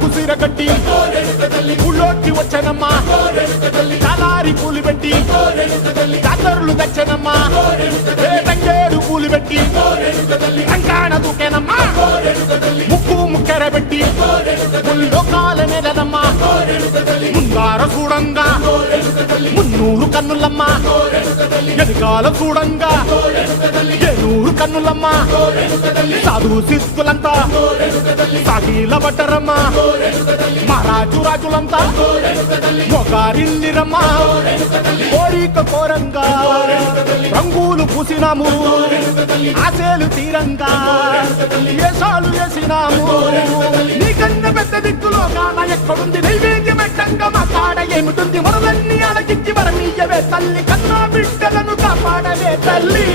కుసిరగట్టి ఊళ్ళోకి వచ్చనమ్మా చాలారి పూలు పెట్టి జాతరులు తెచ్చనమ్మా తంగేడు పూలు పెట్టి రంగాణ దూకేనమ్మా ముక్కు ముక్కెర పెట్టి ముల్లోకాల నెలనమ్మా ముందార చూడంగా మున్నూరు కన్నులమ్మా ఎదుకాల చూడంగా ఏనూరు కన్నులమ్మా సాధు సిద్ధులంతా సాగిల పట్టరమ్మా మహారాజు రాజులంతా మొగారిల్లిరమ్మా కోరిక కోరంగా రంగులు పూసినాము ఆశలు తీరంగా ఏసాలు వేసినాము నీకన్నా పెద్ద దిక్కులో కాన ఎక్కడుంది నైవేద్యం పెట్టంగా మా కాడ ఏమిటుంది మొదలన్నీ అలకించి వరమీయవే తల్లి కన్నా బిడ్డలను కాపాడవే తల్లి